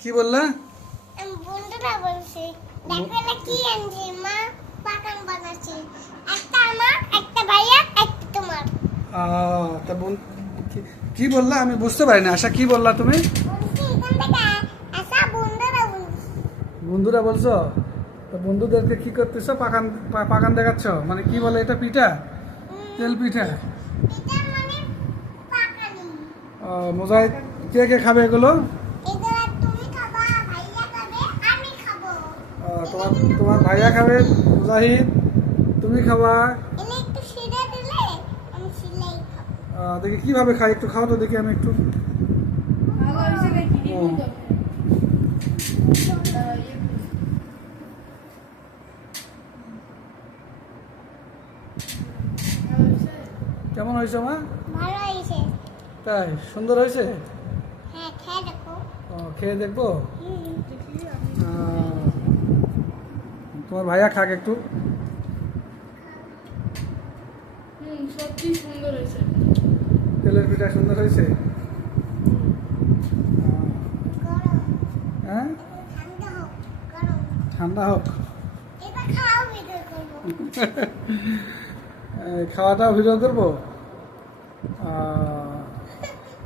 কি বললা? আমি বন্ধুরা বলছি দেখো এটা কি আনছি মা বাগান বানাচ্ছি। একটা আমার একটা ভাইয়া একটা তোমার। আহ, তা বল- কি- বললা? আমি বুঝতে পারি না আশা কি বললা তুমি? বন্ধুরা বলছি। তো বন্ধুদেরকে কি করতেছো? পাকান পা- পাকান দেখাচ্ছ? মানে কি বলে এটা পিঠা? তেল পিঠা? মানে মোজাহিদ কে কে খাবে এগুলা তুমি খাবা ভাইয়া খাবে আমি খাব আহ, তোমার তোমার ভাইয়া খাবে মুজাহিদ তুমি খাবা। দেখি কীভাবে খাই একটু খাও তো দেখি আমি একটু। কেমন হয়েছে মা? ভালো হয়েছে। তাই সুন্দর হয়েছে? হ্যাঁ খেয়ে দেখো। ও, খেয়ে দেখব? তোমার ভাইয়া খাক একটু। হুম সুন্দর হয়েছে। তেলের পিঠা সুন্দর হয়েছে? হ্যাঁ? ঠান্ডা হোক গরম। ঠান্ডা হোক। এটা খাওয়া ভিডিও করব। ভিডিও করব?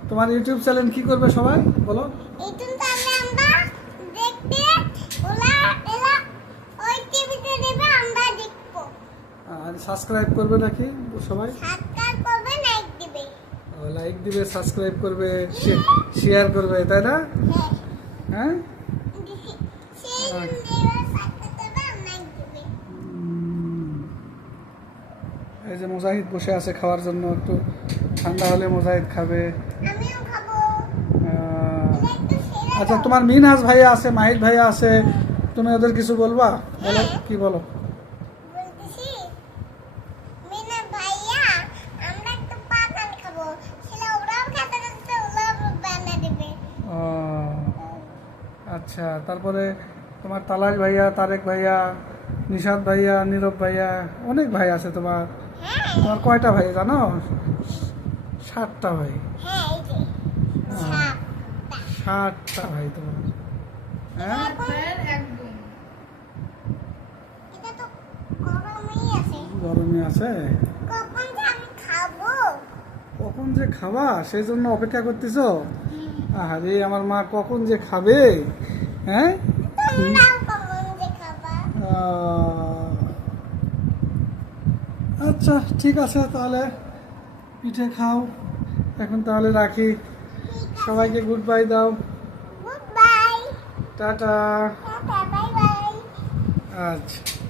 তোমার ইউটিউব চ্যানেল কি করবে সবাই? বলো এই তুমি তাহলে আমরা দেখতে ওলা এলা ওই টিভিতে দেবে আমরা দেখব আর সাবস্ক্রাইব করবে নাকি সবাই? লাইক দিবে। সাবস্ক্রাইব করবে শেয়ার করবে তাই না? হ্যাঁ। হ্যাঁ? এই যে মুজাহিদ বসে আছে খাওয়ার জন্য একটু ঠান্ডা হলে মুজাহিদ খাবে। আচ্ছা। তোমার মিনহাজ ভাইয়া আছে মাহিদ ভাইয়া আছে তুমি ওদের কিছু বলবা? বলো কি বলো বলতেছি মিনা ভাইয়া আমরা একটু পাকান খাব সেটা ওরাও খেতে যাচ্ছে ওরাও বানা দেবে ও, আচ্ছা তারপরে তোমার তালাশ ভাইয়া, তারেক ভাইয়া নিশাদ ভাইয়া, নীরব ভাইয়া, অনেক ভাই আছে তোমার। তোমার কয়টা ভাই জানো? সাতটা ভাই। সাতটা ভাই তোমার। হ্যাঁ? গরমে আছে। কখন যে খাবা, সেই জন্য অপেক্ষা করতেছ? আরে আমার মা কখন যে খাবে? হ্যাঁ? আচ্ছা ঠিক আছে তাহলে। পিঠে খাও। এখন তাহলে রাখি। সবাইকে গুড বাই দাও টাটা। আচ্ছা।